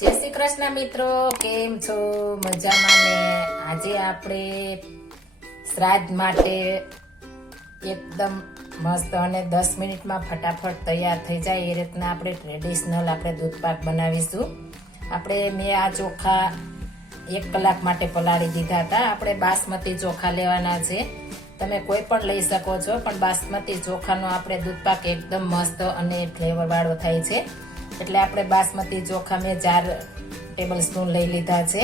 જય શ્રી કૃષ્ણ મિત્રો, કેમ છો? મજામાં ને? આજે આપણે શ્રાદ્ધ માટે એકદમ મસ્ત અને દસ મિનિટમાં ફટાફટ તૈયાર થઈ જાય. એ રીતના આપણે ટ્રેડિશનલ આપણે દૂધપાક બનાવીશું. આપણે મેં આ ચોખા એક કલાક માટે પલાળી દીધા હતા. આપણે બાસમતી ચોખા લેવાના છે. તમે કોઈ પણ લઈ શકો છો, પણ બાસમતી ચોખાનો આપણે દૂધપાક એકદમ મસ્ત અને ફ્લેવરવાળો થાય છે. એટલે આપણે બાસમતી ચોખા મેં ચાર ટેબલ સ્પૂન લઈ લીધા છે.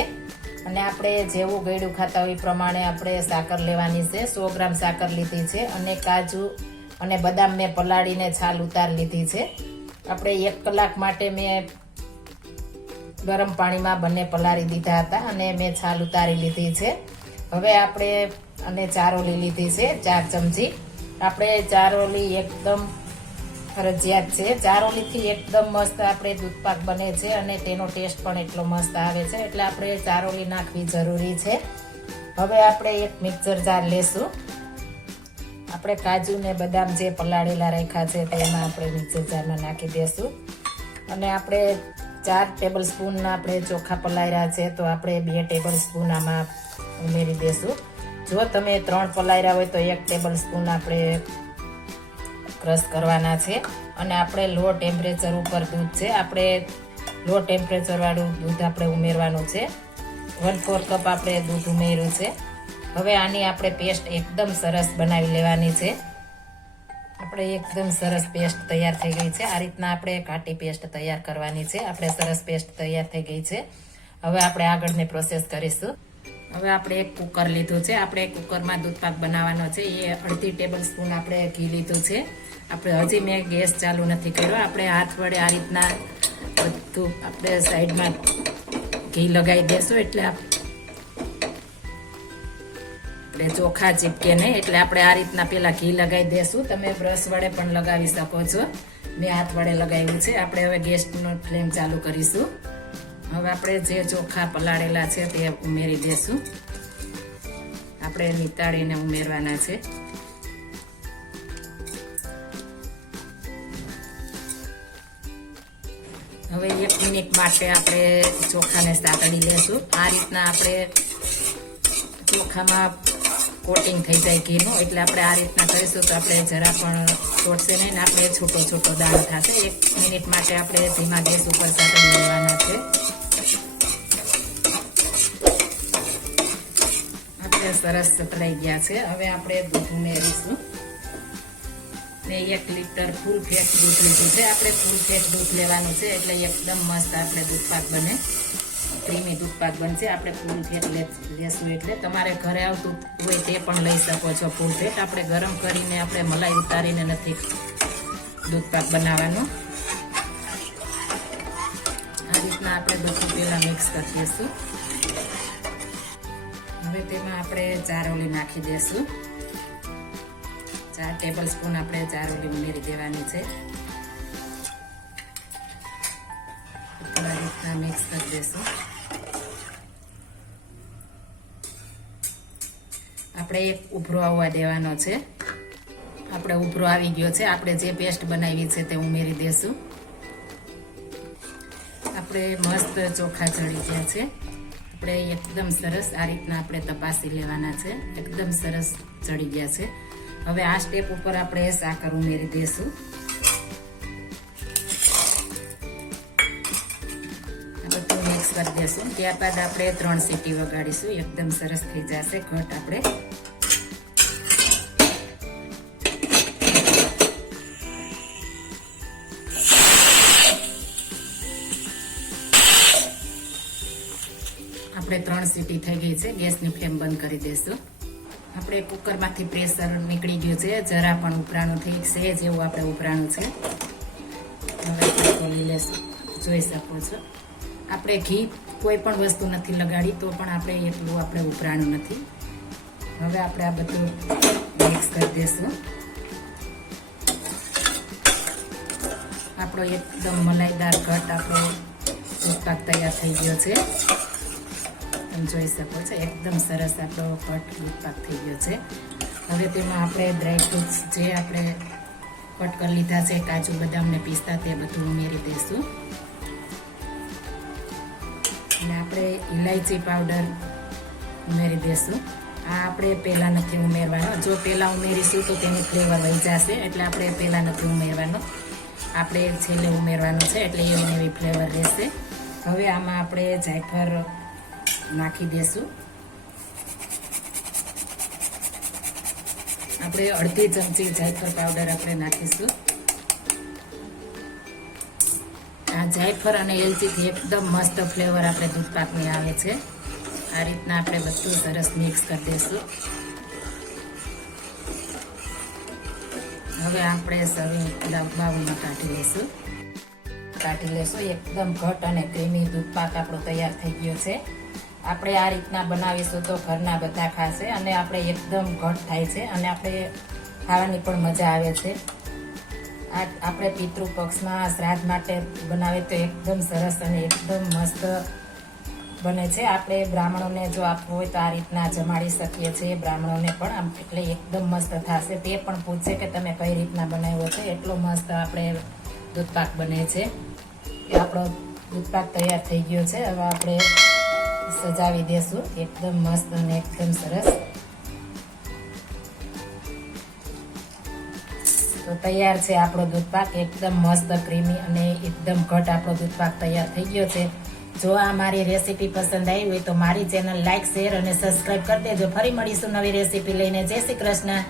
અને આપણે જેવું ગળ્યું ખાતા હોય એ પ્રમાણે આપણે સાકર લેવાની છે. સો ગ્રામ સાકર લીધી છે અને કાજુ અને બદામ મેં પલાળીને છાલ ઉતાર લીધી છે. આપણે એક કલાક માટે મેં ગરમ પાણીમાં બંને પલાળી દીધા હતા અને મેં છાલ ઉતારી લીધી છે. હવે આપણે અને ચારોલી લીધી છે, ચાર ચમચી. આપણે ચારોલી એકદમ ફરજિયાત છે. ચારોલીથી એકદમ મસ્ત આપણે દૂધપાક બને છે અને તેનો ટેસ્ટ પણ એટલો મસ્ત આવે છે. એટલે આપણે ચારોલી નાખવી જરૂરી છે. હવે આપણે એક મિક્સર જાર લેશું. આપણે કાજુ ને બદામ જે પલાળેલા રાખ્યા છે તેમાં આપણે મિક્સર જારમાં નાખી દેશું. અને આપણે ચાર ટેબલ સ્પૂનના આપણે ચોખા પલાળ્યા છે તો આપણે બે ટેબલ સ્પૂન આમાં ઉમેરી દેશું. જો તમે ત્રણ પલાળ્યા હોય તો એક ટેબલ સ્પૂન આપણે ક્રશ કરવાના છે અને આપણે લો ટેમ્પરેચર ઉપર દૂધ છે. આપણે લો ટેમ્પરેચરવાળું દૂધ આપણે ઉમેરવાનું છે. વન ફોર કપ આપણે દૂધ ઉમેર્યું છે. હવે આની આપણે પેસ્ટ એકદમ સરસ બનાવી લેવાની છે. આપણે એકદમ સરસ પેસ્ટ તૈયાર થઈ ગઈ છે. આ રીતના આપણે કાટી પેસ્ટ તૈયાર કરવાની છે. આપણે સરસ પેસ્ટ તૈયાર થઈ ગઈ છે. હવે આપણે આગળની પ્રોસેસ કરીશું. હવે આપણે એક કુકર લીધું છે. આપણે કુકરમાં દૂધપાક બનાવવાનો છે. એ અડધી ટેબલ સ્પૂન આપણે ઘી લીધું છે. આપણે હજી મેં ગેસ ચાલુ નથી કર્યો. આપણે હાથ વડે આ રીતના બધું આપણે સાઈડમાં ઘી લગાવી દેશું એટલે આપણે ચોખા ચીપકે નહીં, એટલે આપણે આ રીતના પેલા ઘી લગાવી દેશું. તમે બ્રશ વડે પણ લગાવી શકો છો. મેં હાથ વડે લગાવ્યું છે. આપણે હવે ગેસનો ફ્લેમ ચાલુ કરીશું. હવે આપણે જે ચોખા પલાળેલા છે તે ઉમેરી દેશું. આપણે નીતાળીને ઉમેરવાના છે. હવે એક મિનિટ માટે આપણે ચોખાને સાતડી લેશું. આ રીતના આપણે ચોખામાં કોટિંગ થઈ જાય ઘીનું એટલે આપણે આ રીતના કરીશું તો આપણે જરા પણ તોડશે નહીં ને આપણે છૂટો છૂટો દાળ થશે એક મિનિટ માટે આપણે ધીમા ગેસ ઉપર સાતડી લેવાના છે. આપણે સરસ સતળાઈ ગયા છે. હવે આપણે દૂધ ઉમેરીશું. ને એક લીટર ફૂલ ફેટ દૂધ લીધું છે. આપણે ફૂલ ફેટ દૂધ લેવાનું છે એટલે એકદમ મસ્ત આપણે દૂધપાક બને. ક્રીમી દૂધપાક બનશે. આપણે ફૂલ ફેટ લેશું એટલે તમારે ઘરે આવતું હોય તે પણ લઈ શકો છો ફૂલ ફેટ આપણે ગરમ કરીને આપણે મલાઈ ઉતારીને નથી દૂધપાક બનાવવાનું. આ રીતના આપણે બધું પહેલાં મિક્સ કરી દઈશું હવે તેમાં આપણે ચારોલી નાખી દઈશું ચાર ટેબલ સ્પૂન આપણે ચાર ચારોલી ઉમેરી દેવાની છે. આ રીતના મિક્સ કરી દેશું. આપણે એક ઉભરો આવવા દેવાનો છે. આપણે ઉભરો આવી ગયો છે. આપણે જે પેસ્ટ બનાવી છે તે ઉમેરી દેશું. આપણે મસ્ત ચોખા ચડી ગયા છે. આપણે એકદમ સરસ આ રીતના આપણે તપાસી લેવાના છે. એકદમ સરસ ચડી ગયા છે. હવે આ સ્ટેપ ઉપર આપણે સાકર ઉમેરી દઈશું. બધું મિક્સ કરી ત્યારબાદ આપણે ત્રણ સીટી વગાડીશું. એકદમ સરસ થઈ જશે ઘટ આપણે. આપણે ત્રણ સીટી થઈ ગઈ છે. ગેસની ફ્લેમ બંધ કરી દઈશું. આપણે કુકરમાંથી પ્રેશર નીકળી ગયું છે. જરા પણ ઉપરાણું થઈ છે, જેવું આપણે ઉપરાણું છે. હવે ખોલી લેશું જોઈ શકો છો. આપણે ઘી કોઈ પણ વસ્તુ નથી લગાડી, તો પણ આપણે એટલું આપણે ઉપરાણું નથી. હવે આપણે આ બધું મિક્સ કરી દઈશું આપણો એકદમ મલાઈદાર ઘટ આપણો દૂધપાક તૈયાર થઈ ગયો છે. તમે જોઈ શકો છો, એકદમ સરસ આપણો કટ દૂધપાક થઈ ગયો છે. હવે તેમાં આપણે ડ્રાયફ્રૂટ્સ જે આપણે કટ કરી લીધા છે, કાજુ, બદામ ને પિસ્તા તે બધું ઉમેરી દઈશું. અને આપણે ઇલાયચી પાવડર ઉમેરી દઈશું. આ આપણે પહેલાં નથી ઉમેરવાનો. જો પહેલાં ઉમેરીશું તો તેની ફ્લેવર વહી જશે, એટલે આપણે પહેલાં નથી ઉમેરવાનો. આપણે છેલ્લે ઉમેરવાનું છે, એટલે ને એવી ફ્લેવર રહેશે. હવે આમાં આપણે જાયફળ નાખી દઈશું આપણે અડધી ચમચી જાયફળ પાવડર આપણે નાખીશું. આ જાયફળ અને એલચીથી એકદમ મસ્ત ફ્લેવર આપણે દૂધ પાકની આવે છે. આ રીતના આપણે બધું સરસ મિક્સ કરી દઈશું હવે આપણે સર્વિંગ બાઉલમાં કાઢી લઈશું કાઢી લઈશું એકદમ ઘટ અને ક્રીમી દૂધ પાક આપણો તૈયાર થઈ ગયો છે. આપણે આ રીતના બનાવીશું તો ઘરના બધા ખાશે અને આપણે એકદમ ઘટ થાય છે અને આપણે ખાવાની પણ મજા આવે છે. આ આપણે પિતૃ પક્ષમાં શ્રાદ્ધ માટે બનાવે તો એકદમ સરસ અને એકદમ મસ્ત બને છે. આપણે બ્રાહ્મણોને જો આપવું હોય તો આ રીતના જમાડી શકીએ છીએ બ્રાહ્મણોને પણ. આમ એટલે એકદમ મસ્ત થશે. તે પણ પૂછશે કે તમે કઈ રીતના બનાવ્યો છે? એટલો મસ્ત આપણે દૂધપાક બને છે. આપણો દૂધપાક તૈયાર થઈ ગયો છે. હવે આપણે સજાવી દેશું. એકદમ મસ્ત અને એકદમ સરસ. તો તૈયાર છે આપણો દૂધપાક. એકદમ મસ્ત, ક્રીમી અને એકદમ ઘટ આપણો દૂધપાક તૈયાર થઈ ગયો છે. જો આ મારી રેસીપી પસંદ આવી હોય તો મારી ચેનલ લાઇક શેર અને સબસ્ક્રાઇબ કરી દેજો. ફરી મળીશું નવી રેસીપી લઈને. જય શ્રી કૃષ્ણ.